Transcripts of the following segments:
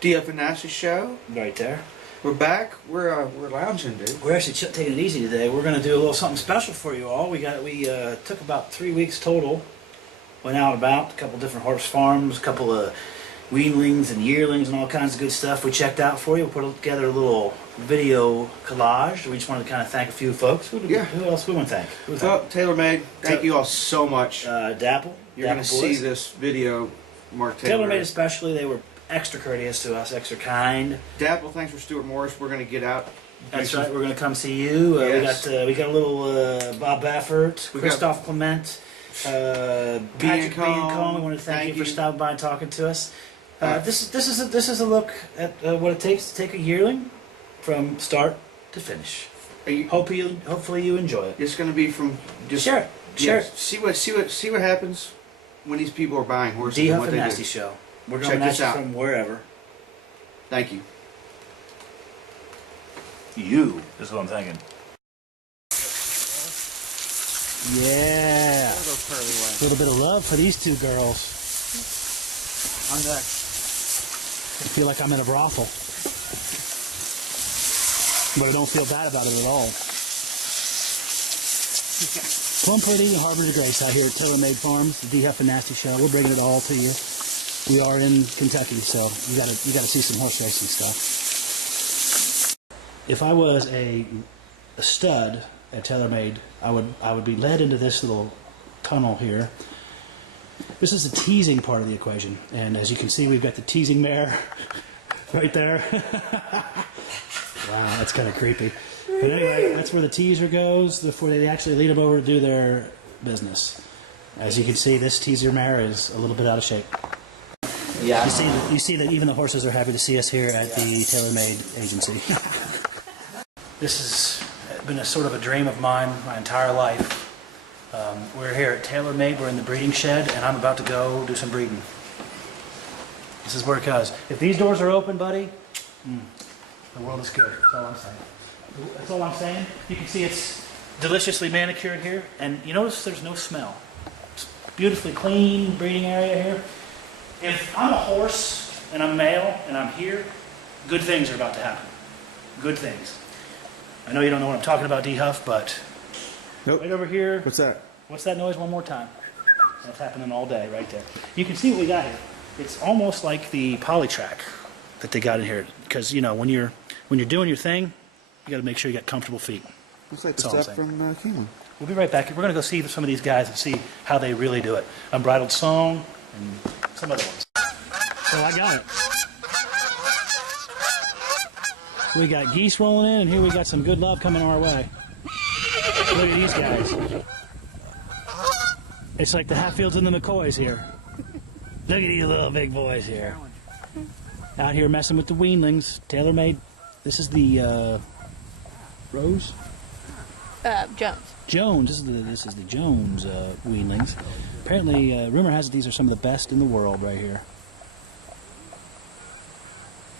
DF and Nasty Show. Right there. We're back. We're lounging, dude. We're actually taking it easy today. We're going to do a little something special for you all. We took about 3 weeks total. Went out about a couple different horse farms, a couple of weanlings and yearlings and all kinds of good stuff we checked out for you. We put together a little video collage. We just wanted to kind of thank a few folks. Who else we want to thank? TaylorMade, thank you all so much. Dapple. You're going to see this video, Mark Taylor. TaylorMade especially, they were extra courteous to us, extra kind. Dapple, thanks for Stuart Morris. We're going to get out. That's right. We're going to come see you. Yes. We got a little Bob Baffert, Christophe Clement, Patrick Biancone. We want to thank you for stopping by and talking to us. This is a look at what it takes to take a yearling from start to finish. Hopefully you enjoy it. It's going to be from just share it. See what happens when these people are buying horses. D-Huff and Nasty Show. We're going at you from wherever. Thank you. You is what I'm thinking. Yeah. A little bit of love for these two girls. On next. I feel like I'm in a brothel. But I don't feel bad about it at all. Plum Pudding and Harbor of Grace out here at TaylorMade Farms, the D-Huff and Nasty Show. We're bringing it all to you. We are in Kentucky, so you gotta see some horse racing stuff. If I was a stud at TaylorMade, I would be led into this little tunnel here. This is the teasing part of the equation, and as you can see, we've got the teasing mare right there. Wow, that's kind of creepy. But anyway, that's where the teaser goes before they actually lead them over to do their business. As you can see, this teaser mare is a little bit out of shape. Yeah. You see that even the horses are happy to see us here at the TaylorMade agency. This has been a sort of a dream of mine my entire life. We're here at TaylorMade. We're in the breeding shed, and I'm about to go do some breeding. This is where it goes. If these doors are open, buddy, the world is good. That's all I'm saying. That's all I'm saying. You can see it's deliciously manicured here, and you notice there's no smell. It's beautifully clean breeding area here. If I'm a horse and I'm male and I'm here, good things are about to happen. Good things. I know you don't know what I'm talking about, D-Huff, but nope. Right over here. What's that? What's that noise? One more time. That's happening all day right there. You can see what we got here. It's almost like the Polytrack that they got in here, because you know when you're doing your thing, you got to make sure you got comfortable feet. Looks like the stuff from Keeneland. We'll be right back. We're going to go see some of these guys and see how they really do it. Unbridled Song and some other ones. So I got it. We got geese rolling in, and here we got some good love coming our way. Look at these guys. It's like the Hatfields and the McCoys here. Look at these little big boys here. Out here messing with the weanlings. TaylorMade. This is the Rose? Jones. Jones. This is the Jones weanlings. Apparently, rumor has it these are some of the best in the world right here.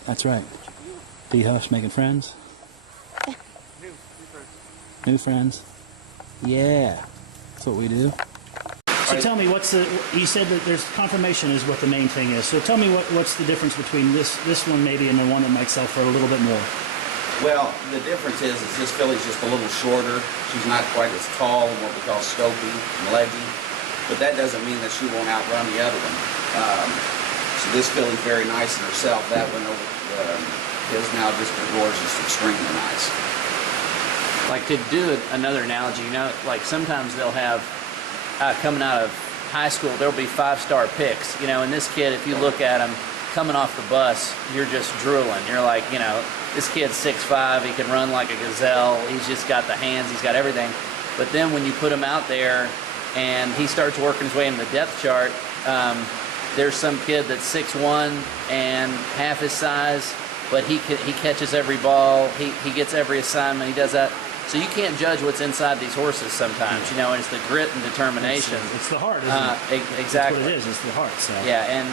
That's right. D-Huff's making friends. New friends. Yeah. That's what we do. So tell me, he said that there's confirmation is what the main thing is. So tell me what's the difference between this one maybe and the one that might sell for a little bit more. Well, the difference is this filly's just a little shorter. She's not quite as tall, what we call scopy and leggy. But that doesn't mean that she won't outrun the other one. So this filly's very nice in herself. That one is now just gorgeous, extremely nice. Like to do another analogy, you know, like sometimes they'll have, coming out of high school, there'll be 5-star picks, you know, and this kid, if you look at him coming off the bus, you're just drooling. You're like, you know, this kid's 6'5", he can run like a gazelle, he's just got the hands, he's got everything. But then when you put him out there and he starts working his way in the depth chart, there's some kid that's 6'1" and half his size, but he catches every ball, he gets every assignment, he does that. So you can't judge what's inside these horses sometimes, you know, and it's the grit and determination. It's the heart, isn't it? Exactly. That's what it is, it's the heart. So. Yeah, and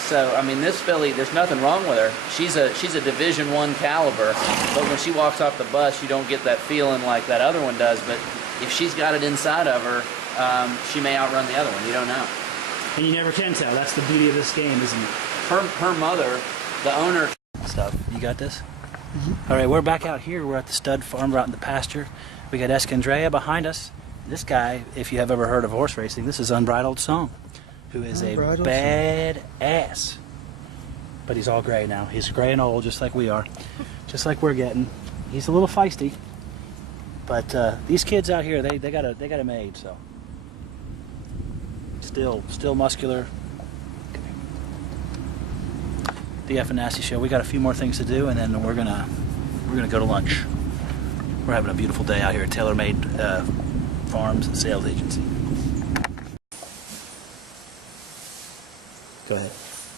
so, I mean, this filly, there's nothing wrong with her. She's a Division I caliber, but when she walks off the bus, you don't get that feeling like that other one does. But if she's got it inside of her, she may outrun the other one. You don't know. And you never can tell. That's the beauty of this game, isn't it? Her mother the owner. Stuff. You got this? All right, we're back out here. We're at the stud farm. We're out in the pasture. We got Escondrea behind us. This guy, if you have ever heard of horse racing, this is Unbridled Song, who is a bad ass. But he's all gray now. He's gray and old, just like we are, just like we're getting. He's a little feisty, but these kids out here, they got a made. So still muscular. The F and Nasty Show. We got a few more things to do, and then we're gonna go to lunch. We're having a beautiful day out here at TaylorMade Farms and Sales Agency. Go ahead.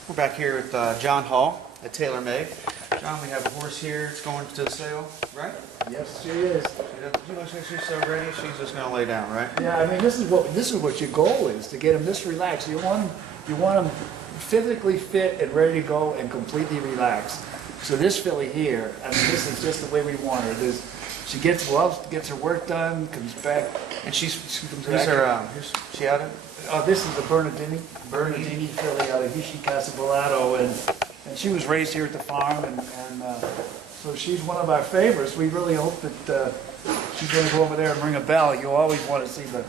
We're back here with John Hall at TaylorMade. John, we have a horse here. It's going to the sale, right? Yes, she is. She looks like she's so ready. She's just going to lay down, right? Yeah, I mean, this is what your goal is, to get them this relaxed. You want them physically fit and ready to go and completely relaxed. So this filly here, I mean, this is just the way we want her. She gets her work done, comes back, And she comes who's back. her, who's she out of? This is the Bernardini filly out of Vichy Casabolato, and she was raised here at the farm, and so she's one of our favorites. We really hope that she's going to go over there and ring a bell. You always want to see the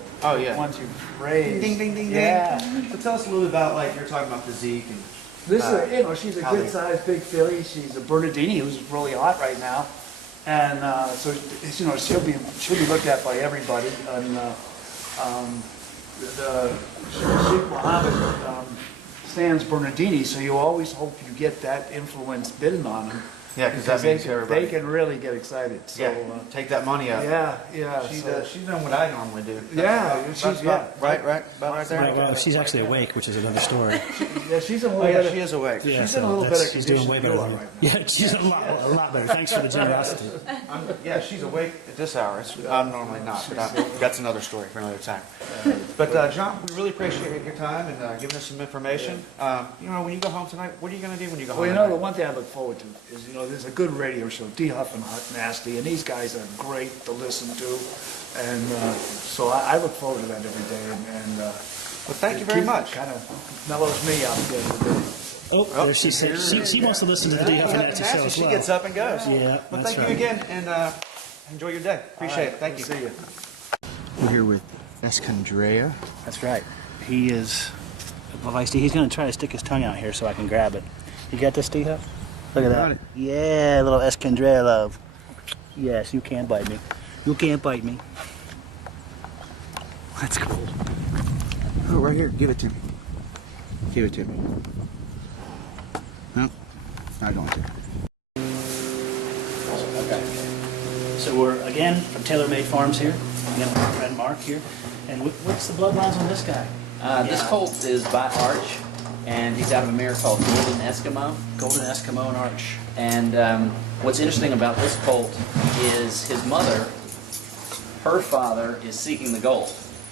ones you've raised. Ding, ding, ding, yeah. ding. So tell us a little bit about, like, you're talking about physique and This is, she's a how they- good-sized big filly. She's a Bernardini who's really hot right now, and so she'll be looked at by everybody. And the Sheikh Mohammed stands Bernardini, so you always hope you get that influence bidding on them. Yeah, because that means everybody. They can really get excited. So, Yeah, take that money out. yeah. She's so- she's doing what I normally do. Yeah, she's- yeah. right there. Right, well, she's actually awake, which is another story. yeah, she's a Oh little yeah, bit. she is awake. Yeah, She's in a little bit of she's doing way condition better you than are you. right Yeah, she's a lot better. Thanks for the generosity. Yeah, she's awake at this hour. I'm normally not, but that's another story for another time. But John, we really appreciate your time and giving us some information. When you go home tonight, what are you going to do when you go home? Well, the tonight? one thing I look forward to is, there's a good radio show, D Huff and Hot Nasty, and these guys are great to listen to, and so I look forward to that every day, and Well, thank you very much. Kind of mellows me out the end of the day. Oh, there she said. She wants to listen to the D Huff and Nasty show as She well. gets up and goes. Yeah, Well, that's thank right. you again, and enjoy your day. Appreciate it. Thank you. See you. We're here with Escondrea. That's right. He is. Well, I see. He's going to try to stick his tongue out here so I can grab it. You got this, D Huff? Look at Got that. it. Yeah, little Escondrea love. Yes, you can't bite me. You can't bite me. That's cool. Oh, right here. Give it to me. Give it to me. No, I don't want to. Okay. So we're again from TaylorMade Farms here. Again with my friend Mark here. And what's the bloodlines on this guy? This colt is by Arch, and he's out of a mare called Golden Eskimo. Golden Eskimo and Arch. And what's interesting about this colt is his mother, her father, is seeking the gold.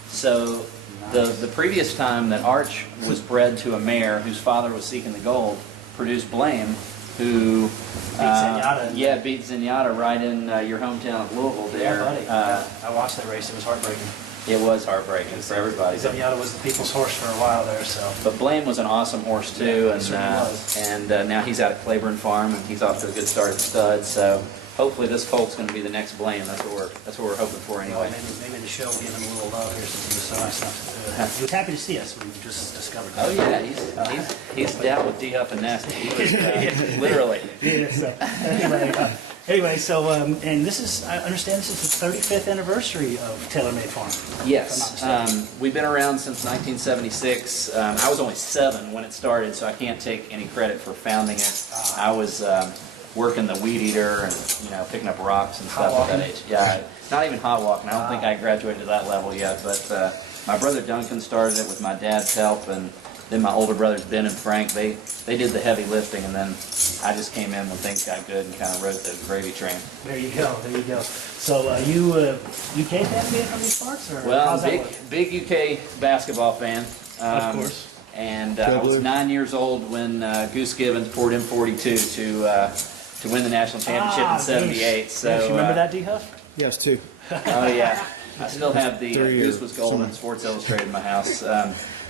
So the previous time that Arch was bred to a mare whose father was seeking the gold produced Blame, who Zenyatta. beat Zenyatta right in your hometown of Louisville there. Yeah, buddy. I watched that race. It was heartbreaking. It was heartbreaking for everybody. Zenyatta was the people's horse for a while there, so. But Blame was an awesome horse too, Yeah, and certainly was. now he's out at Claiborne Farm, and he's off to a good start at the stud. So hopefully this colt's going to be the next Blame. That's what we're hoping for anyway. Maybe the show will give him a little love here since he was so nice enough to do it. He was happy to see us when we just discovered that. Oh yeah, he's down with D Huff and Nasty. He was literally. Yeah, so, anyway, so and this is, I understand this is the 35th anniversary of TaylorMade Farm. Yes, we've been around since 1976. I was only 7 when it started, so I can't take any credit for founding it. I was working the weed eater and picking up rocks and stuff at that age. Yeah, not even hot walking. I don't think I graduated to that level yet. But my brother Duncan started it with my dad's help, and then my older brothers Ben and Frank, they did the heavy lifting, and then I just came in when things got good and kind of rode the gravy train. There you go. So you UK fan being from these parts, or Well, how's that work? big UK basketball fan. Of course. And I was 9 years old when Goose Gibbons poured in 42 to win the national championship in '78. Goose. So Yes, you remember that, D Huff? Yes, too. Oh yeah, I still have the 3 Goose or was gold in something. Sports Illustrated in my house.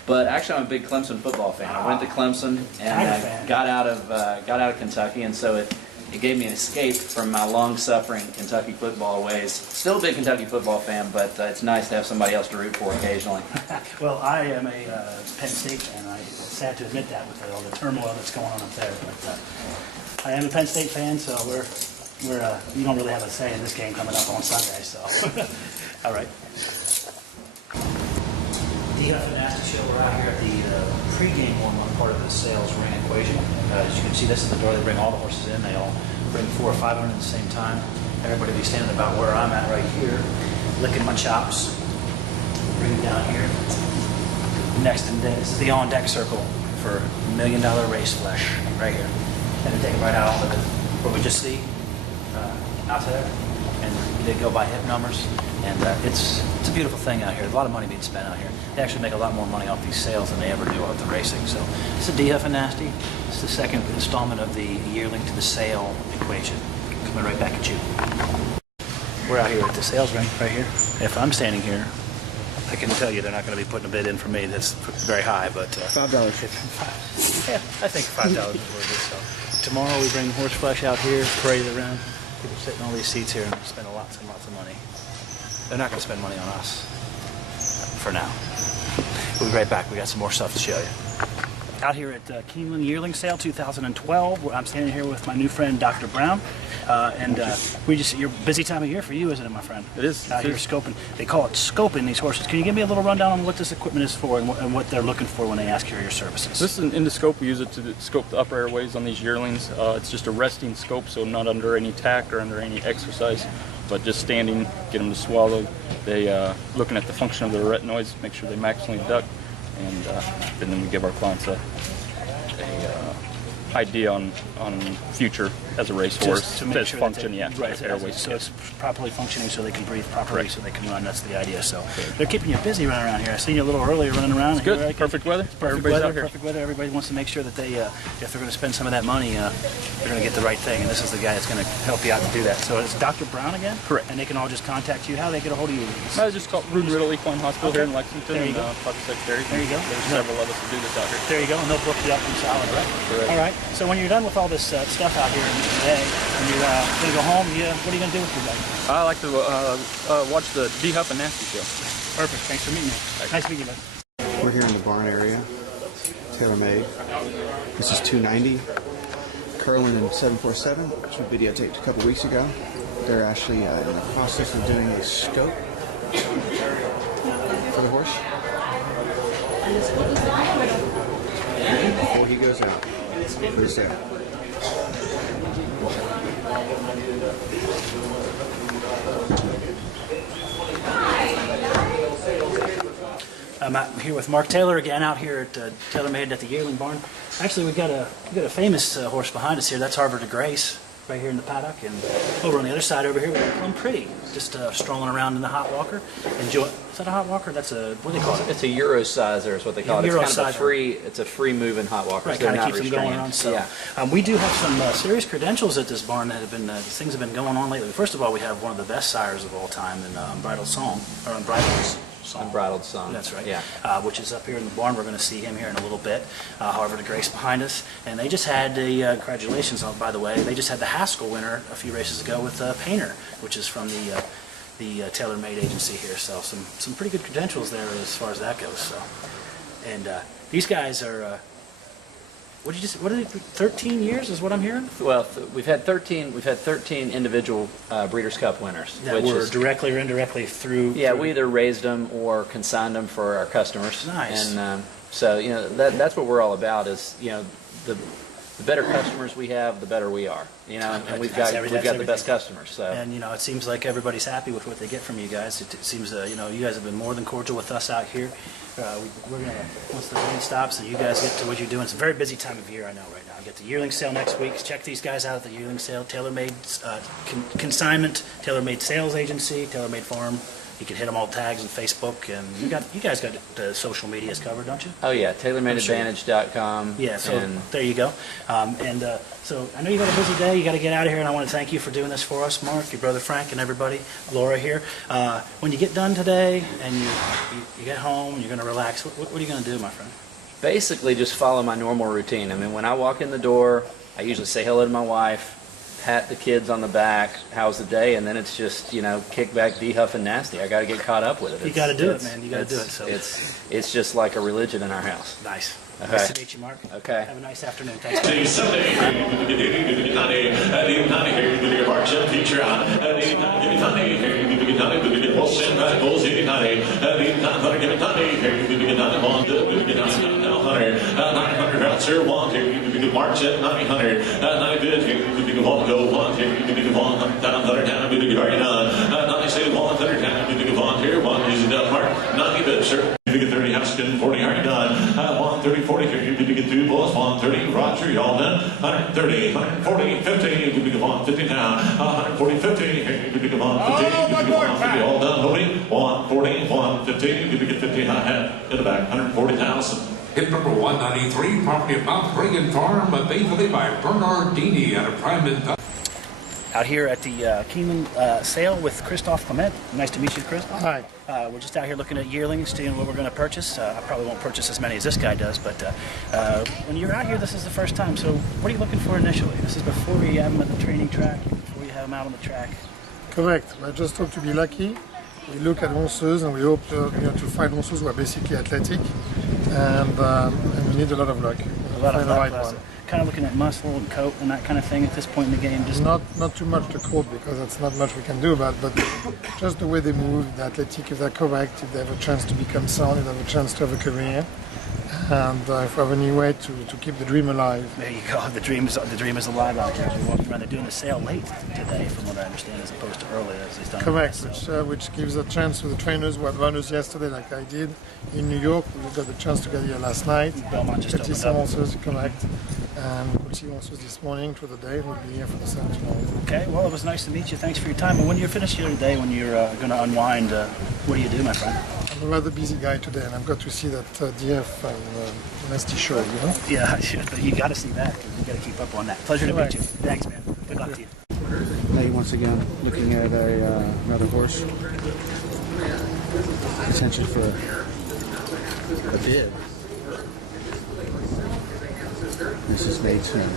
But actually, I'm a big Clemson football fan. I went to Clemson Tiger and fan. got out of Kentucky, and so it gave me an escape from my long-suffering Kentucky football ways. Still a big Kentucky football fan, but it's nice to have somebody else to root for occasionally. Well, I am a Penn State fan. It's sad to admit that with all the turmoil that's going on up there, but I am a Penn State fan, so we're you don't really have a say in this game coming up on Sunday, so all right. The Nasty Show, we're out here at the pregame warm-up part of the sales ring equation. As you can see, this is the door. They bring all the horses in. They all bring 400 or 500 at the same time. Everybody be standing about where I'm at right here, licking my chops. Bring it down here. Next in day, this is the on-deck circle for $1 Million Race Flesh right here. And they take it right out onto what we just see out there. And they go by hip numbers. And it's a beautiful thing out here. A lot of money being spent out here. They actually make a lot more money off these sales than they ever do off the racing. So this is D. Huff and Nasty. This is the second installment of the yearling to the sale equation. Coming right back at you. We're out here at the sales ring right here. If I'm standing here, I can tell you they're not going to be putting a bid in for me that's very high, but $5. yeah, I think $5 is worth it. So tomorrow we bring horse flesh out here, parade it around. People sit in all these seats here and spend lots and lots of money. They're not going to spend money on us for now. We'll be right back. We got some more stuff to show you. Out here at Keeneland Yearling Sale 2012. I'm standing here with my new friend, Dr. Brown. You're busy time of year for you, isn't it, my friend? It is. Out here scoping. They call it scoping these horses. Can you give me a little rundown on what this equipment is for and what they're looking for when they ask for your services? This is an endoscope. We use it to scope the upper airways on these yearlings. It's just a resting scope, so not under any tack or under any exercise, but just standing, get them to swallow. They looking at the function of their retinoids, make sure they maximally duct, and then we give our clients a idea on future as a racehorse. Just to make sure function, that they, right, airways. so it's properly functioning so they can breathe properly, Correct. so they can run. That's the idea. So they're keeping you busy running around here. I seen you a little earlier running around. It's good. Right? Perfect weather. Perfect Everybody's weather. out here. Perfect weather. Everybody wants to make sure that they, if they're going to spend some of that money, they're going to get the right thing. And this is the guy that's going to help you out to do that. So it's Dr. Brown again. Correct. And they can all just contact you. How do they get a hold of you? I was just called Ruden Riddle Equine Hospital here in Lexington. There you go. Talk to secretary. There you go. There's several of us who do this out here. There you go, and they'll book you up from solid, right? Correct. All right. So when you're done with all this stuff out here today, and you're going to go home, what are you going to do with your day? I like to watch the D. Huff and Nasty show. Perfect. Thanks for meeting me. Nice meeting you, bud. We're here in the barn area, TaylorMade. This is 290. Curlin and 747, which we videotaped a couple weeks ago. They're actually in the process of doing a scope for the horse. Before he goes out for the sale. I'm out here with Mark Taylor again, out here at TaylorMade at the Yearling Barn. Actually, we got a famous horse behind us here. That's Harvard of Grace, right here in the paddock. And over on the other side over here, we got Plum Pretty, just strolling around in the hot walker. Enjoy. Is that a hot walker? That's a, what do they call it? It's a Euro sizer is what they call it. It's kind of a Eurosizer. it's a free moving hot walker. Right, so they're kind of not keeps them going restrained. around. So, Yeah. we do have some serious credentials at this barn that have been, things have been going on lately. First of all, we have one of the best sires of all time in Unbridled Song, or Unbridled Song. Unbridled Song. That's right. Yeah. Which is up here in the barn. We're going to see him here in a little bit. Harvard of Grace behind us. And they just had the, congratulations, by the way, they just had the Haskell winner a few races ago with Painter, which is from the TaylorMade agency here. So some pretty good credentials there as far as that goes. So, and these guys are, what are they, 13 years is what I'm hearing? Well, we've had 13 individual Breeders' Cup winners, That which were is directly or indirectly through. yeah. through- We either raised them or consigned them for our customers. Nice. And so that's what we're all about. Is the better customers we have, the better we are. And we've got That's the best everything. customers. So. And it seems like everybody's happy with what they get from you guys. It seems you guys have been more than cordial with us out here. We're gonna, once the rain stops and you guys get to what you're doing, it's a very busy time of year, I know right now. You get the yearling sale next week. Check these guys out at the yearling sale. TaylorMade consignment, TaylorMade sales agency, TaylorMade farm You can hit them all tags on Facebook, and you guys got the social medias covered, don't you? Oh yeah, TaylorMadeAdvantage.com. Yeah, so and there you go. So I know you got a busy day. You got to get out of here, and I want to thank you for doing this for us, Mark, your brother Frank, and everybody, Laura here. When you get done today and you get home, you're going to relax. What are you going to do, my friend? basically just follow my normal routine. I mean, when I walk in the door, I usually say hello to my wife, pat the kids on the back, how's the day, and then it's just, you know, kick back, de-huff, and nasty. I got to get caught up with it. You got to do it, man. You got to do it. So It's just like a religion in our house. nice. Okay. Nice to meet you, Mark. Okay. Have a nice afternoon. Thanks. March at 900, 950, go 1, 1 is the mark, 90 bid, sir. 30 Huskin, 40 are done. 130, 40, you could get 2 bullets, 130, Roger, y'all done. 130, 140, 50, you could get 150 now. 140, 50, you could get 150, all done. 140, 150, you could get 50 high hat in the back, 140,000. Hit number 193, property of Mount Reagan Farm, faithfully by Bernardini at a prime in. Out here at the Keeneland sale with Christophe Clement. Nice to meet you, Chris. Hi. We're just out here looking at yearlings, seeing what we're going to purchase. I probably won't purchase as many as this guy does, but when you're out here, this is the first time. So what are you looking for initially? This is before you have them at the training track, before you have them out on the track. Correct. I just hope to be lucky. We look at horses and we hope to find horses who are basically athletic, and we need a lot of luck. A lot of Find the right luck. one. Kind of looking at muscle and coat and that kind of thing at this point in the game. Just Not too much the coat, because that's not much we can do about, but just the way they move, the athletic, if they're correct, if they have a chance to become sound, if they have a chance to have a career, and if we have any way to keep the dream alive. there you go. The dream is alive out here. We're walking around. They're doing the sale late today, from what I understand, as opposed to earlier, as he's done. Correct, So, which gives a chance to the trainers who had runners yesterday, like I did in New York. We got the chance to get here last night. Belmont just Get see opened some up. horses, correct. And we'll see horses this morning through the day. We'll be here for the sale tomorrow. Okay, well, it was nice to meet you. Thanks for your time. And when you're finished here today, when you're going to unwind, what do you do, my friend? I'm a rather busy guy today, and I've got to see that DF and nasty show, you know? Yeah, you got to see that. You got to keep up on that. Pleasure to meet you. Thanks, man. Good luck to you. Hey, once again, looking at another horse. Attention for a bid. This is made soon.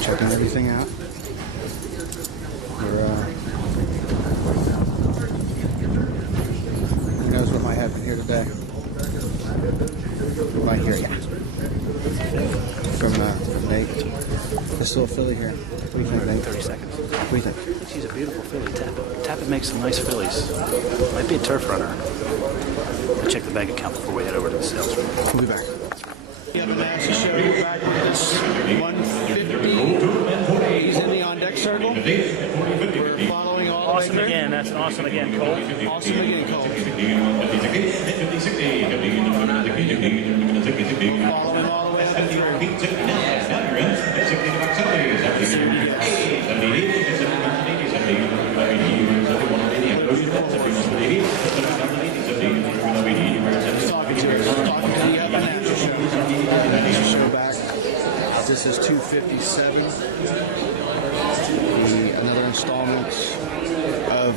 Checking everything out. Who knows what might happen here today? Right here, yeah. From Nate. This little filly here. What do you think, Nate? 30 seconds. What do you think? She's a beautiful filly. Tapit makes some nice fillies. Might be a turf runner. We'll check the bank account before we head over to the sales room. We'll be back. We have a master show back with this 150. He's in the on-deck circle. We're following all Awesome again. That's an awesome again, Cole. Awesome again, Cole. Following all the way This is 257. Another installment of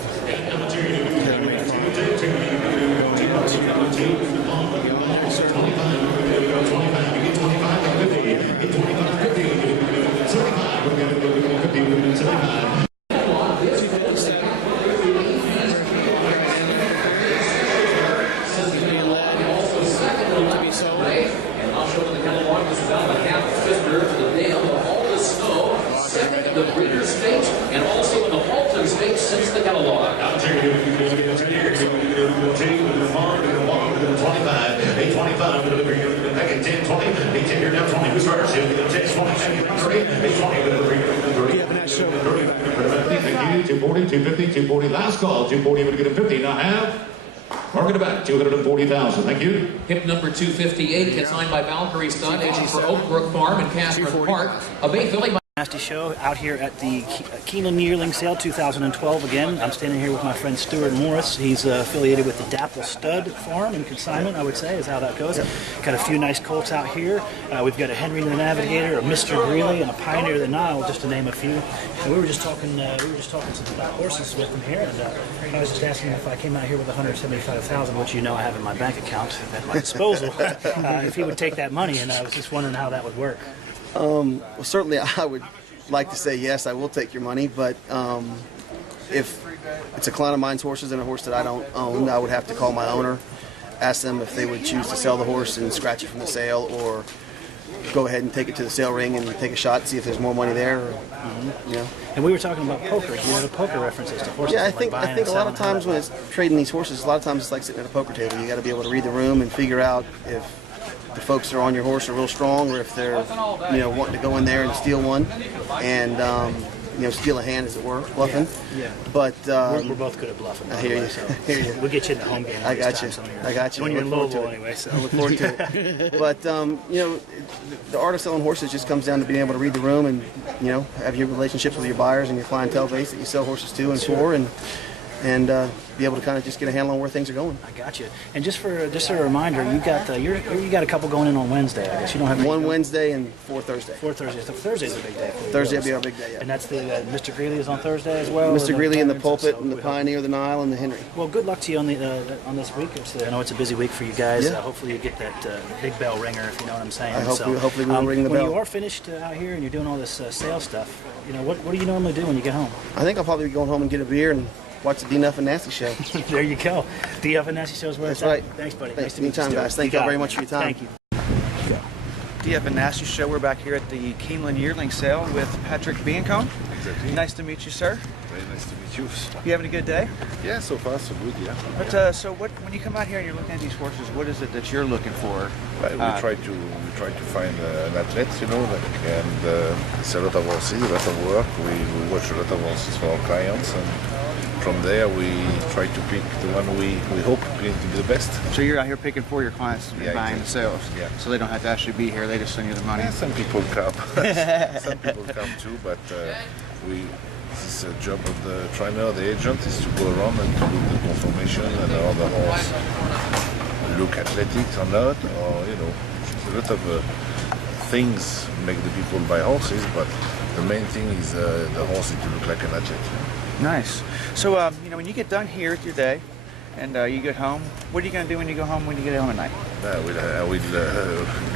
the Breeders' Stakes and also in the Halton Stakes since the catalog. 240, 250, 240, last call, 240, we're going to get a 50, now have. Mark it back, 240,000, thank you. Hip number 258, consigned by Valkyrie Stud, agent for Oak Brook Farm in Catherine Park. A bay filly by Nasty Show out here at the Keeneland Yearling Sale 2012 again. I'm standing here with my friend Stuart Morris. He's affiliated with the Dapple Stud Farm and Consignment, I would say, is how that goes. Got a few nice colts out here. We've got a Henry the Navigator, a Mr. Greeley, and a Pioneer of the Nile, just to name a few. And we were just talking some about horses with him here, and I was just asking him if I came out here with $175,000, which you know I have in my bank account at my disposal, if he would take that money, and I was just wondering how that would work. Well, certainly I would like to say yes, I will take your money, but if it's a client of mine's horses and a horse that I don't own, I would have to call my owner, ask them if they would choose to sell the horse and scratch it from the sale, or go ahead and take it to the sale ring and take a shot, see if there's more money there. Or, you know. And we were talking about poker. You know, the poker references to horses. Yeah, I think a lot of times when it's trading these horses, a lot of times it's like sitting at a poker table. You got to be able to read the room and figure out if the folks that are on your horse are real strong, or if they're, you know, wanting to go in there and steal one, and you know, steal a hand, as it were, bluffing. Yeah. But we're both good at bluffing. I hear you. So Hear you. we'll get you in the home game. I got you. I got you. When you're in Louisville, anyway. So I look forward to it. But you know, the art of selling horses just comes down to being able to read the room and, you know, have your relationships with your buyers and your clientele base that you sell horses to and for, and be able to kind of just get a handle on where things are going. I got you. And just a reminder, you got you got a couple going in on Wednesday. I guess you don't have one Wednesday and 4 Thursday. 4 Thursdays. So Thursday's a big day for you. Thursday will be our big day. Yeah. And that's the Mr. Greeley is on Thursday as well. Mr. Greeley in the Pulpit and the Pioneer, the Nile, and the Henry. Well, good luck to you on this week. I know it's a busy week for you guys. Yeah. Hopefully you get that big bell ringer, if you know what I'm saying. Hopefully we'll ring the bell. When you are finished out here and you're doing all this sales stuff, you know, what do you normally do when you get home? I think I'll probably be going home and get a beer and watch the D Nuff and Nasty Show. There you go. D Nuff and Nasty Show is where That's it's right. at. Thanks, buddy. Thanks. Nice to meet you, Anytime, guys. Thank you all very much for your time. Thank you. DF and Nasty Show. We're back here at the Keeneland Yearling Sale with Patrick Biancone. Exactly. Nice to meet you, sir. Very nice to meet you. You having a good day? Yeah, so far so good, yeah. But so when you come out here and you're looking at these horses, what is it that you're looking for? Well, we try to find an athlete, you know, and it's a lot of horses, a lot of work. We watch a lot of horses for our clients, and from there we try to pick the one we hope going to be the best. So you're out here picking for your clients and buying the sales. Yeah. So they don't have to actually be here; they just send you the money. Yeah, some people come. Some people come too, but this is a job of the trainer, the agent, is to go around and to look the conformation and how the horse look athletic or not, or you know, a lot of things make the people buy horses, but the main thing is the horse need to look like an athlete. Nice. So you know, when you get done here with your day, and you get home, what are you going to do when you go home? When you get home at night? I will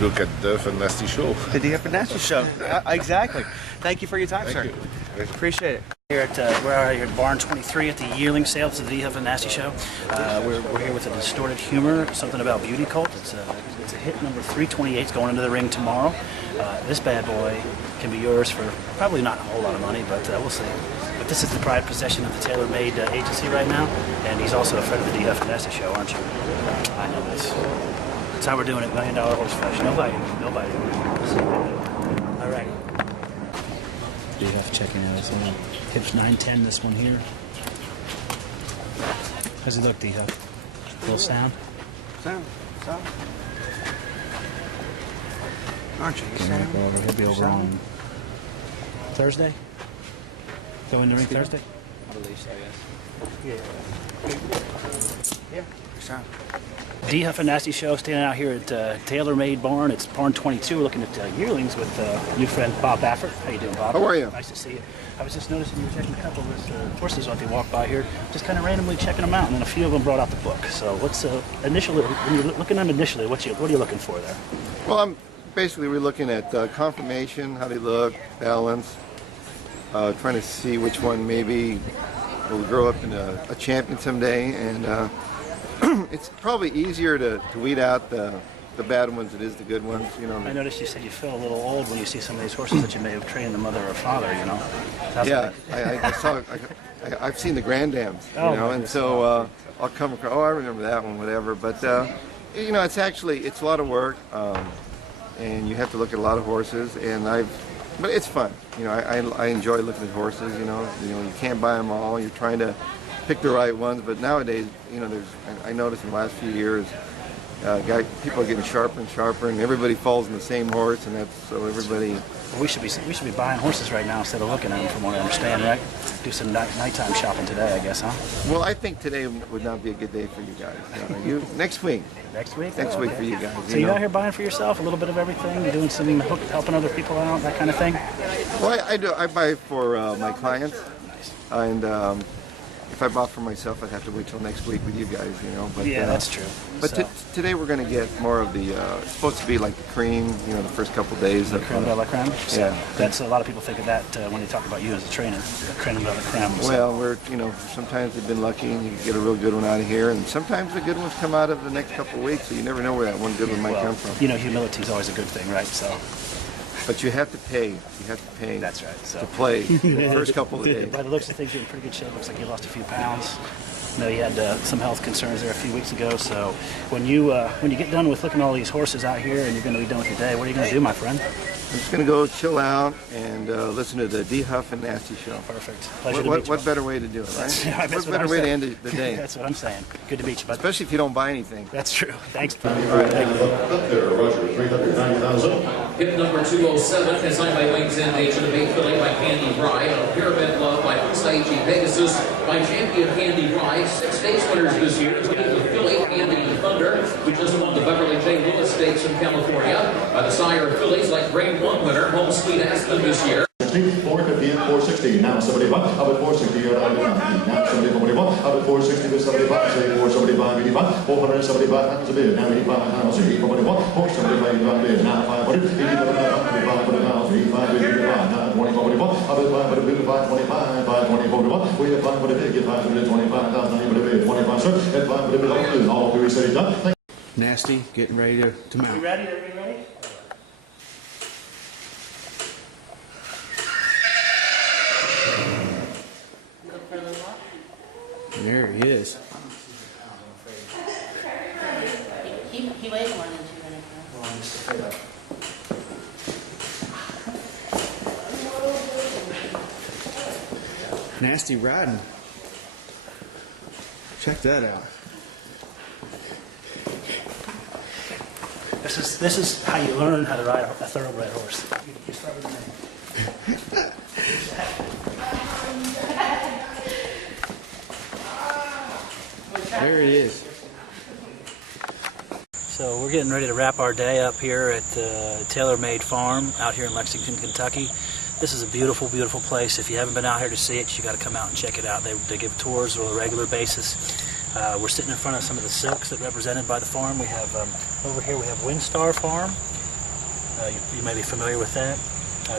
look at Duff and Nasty Show. The DF and Nasty Show. Exactly. Thank you for your time, Thank sir. you. Appreciate it. We're out here at Barn 23 at the Yearling Sale. It's the DF and Nasty Show. We're here with a Distorted Humor, something about Beauty Cult. It's a hit number 328. It's going into the ring tomorrow. This bad boy can be yours for probably not a whole lot of money, but we'll see. But this is the pride possession of the Tailor Made agency right now, and he's also a friend of the DF and Nasty Show, aren't you? I know this. That's how we're doing it, $1 Million Horse Flesh. Nobody. All right. DF checking out his one. Hips 910, this one here. How's he look, D-Huff? Little sound? Sound. Aren't you? He'll be over on Thursday? Go in the ring Thursday? I believe so, yes. Yeah. Sound. D-Huff and Nasty Show, standing out here at Tailor Made Barn. It's Barn 22. We're looking at yearlings with new friend Bob Baffert. How you doing, Bob? How are you? Nice to see you. I was just noticing you were checking a couple of his horses as they walked by here, just kind of randomly checking them out, and then a few of them brought out the book. So what's initially, when you're looking at them initially, what are you looking for there? Well, we're looking at conformation, how they look, balance, trying to see which one maybe will grow up in a champion someday, and it's probably easier to weed out the bad ones than it is the good ones, you know. I noticed you said you feel a little old when you see some of these horses that you may have trained the mother or father, you know. Yeah, I've seen the Grand Dams, you know, and so I'll come across, I remember that one, whatever, but you know, it's a lot of work, and you have to look at a lot of horses, but it's fun, you know. I enjoy looking at horses, you know. You can't buy them all. You're trying to pick the right ones, but nowadays, you know, I noticed in the last few years, People are getting sharper and sharper, and everybody falls in the same horse, and that's so everybody. We should be buying horses right now instead of looking at them, from what I understand, right? Do some nighttime shopping today, I guess, huh? Well, I think today would not be a good day for you guys. Next week. Next week? Next week for you guys. So you out here buying for yourself a little bit of everything? You're doing some helping other people out, that kind of thing? Well, I do. I buy for my clients, and if I bought for myself, I'd have to wait till next week with you guys, But, yeah, that's true. But So. today we're going to get more of the. It's supposed to be like the cream, the first couple days. The creme de la creme? So Yeah. that's a lot of people think of that when they talk about you as a trainer, the creme de la creme. So. Well, sometimes we've been lucky and you get a real good one out of here, and sometimes the good ones come out of the next couple of weeks, so you never know where that one good one might come from. Humility is always a good thing, right? So. But you have to pay. You have to pay. That's right. So. To play the first couple of days. By the looks of things, you're in pretty good shape. Looks like you lost a few pounds. I know you had some health concerns there a few weeks ago. So when you get done with looking at all these horses out here and you're going to be done with your day, what are you going to do, my friend? I'm just going to go chill out and listen to the D. Huff and Nasty show. Perfect. Pleasure to meet you. What better way to do it, right? What better way to end the day? That's what I'm saying. Good to meet you, bud. Especially if you don't buy anything. That's true. Thanks. Up there, Roger, 390,000. Hit number 207, designed by Wings End, agent of 8 filling by Candy Bride. On Pyramid Love by Usaichi Pegasus by Champion Candy Bride. 6 stakes winners this year, including the filly, Candy the Thunder, who just won the Beverly J. Lewis Stakes in California. By the sire of fillies like Grade 1 winner, Home Sweet Aspen this year. 450 and 460. Now 71. Up at 460. Now 71. Up at 460 to 75. Say 475. 85. 475 pounds a bid. Now 85 pounds. 475. 475 bid. Now 500. 85 pounds. 85 bid. 5. 24. Up at 500 bid. 525. 524. We have 500 bid. Get 525,000 bid. 25, sir. At 500 bid. All three cities done. Nasty, getting ready to mount. You ready? Everybody ready? There he is. He weighs more than 200 pounds. Nasty riding. Check that out. This is how you learn how to ride a thoroughbred horse. You start with the name. There it is. So we're getting ready to wrap our day up here at TaylorMade Farm out here in Lexington, Kentucky. This is a beautiful, beautiful place. If you haven't been out here to see it, you got to come out and check it out. They give tours on a regular basis. We're sitting in front of some of the silks that are represented by the farm. We have over here we have Windstar Farm. You may be familiar with that.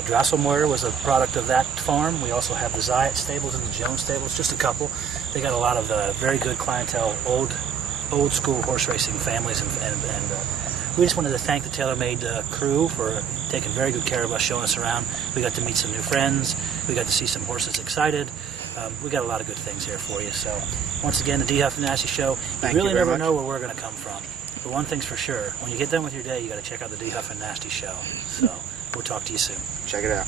Drosselmeyer was a product of that farm. We also have the Zayat stables and the Jones stables, just a couple. They got a lot of very good clientele, old school horse racing families, and we just wanted to thank the TaylorMade crew for taking very good care of us, showing us around. We got to meet some new friends. We got to see some horses excited. We got a lot of good things here for you. So once again, the D. Huff and Nasty Show. You really never know where we're going to come from. But one thing's for sure, when you get done with your day, you got to check out the D. Huff and Nasty Show. So we'll talk to you soon. Check it out.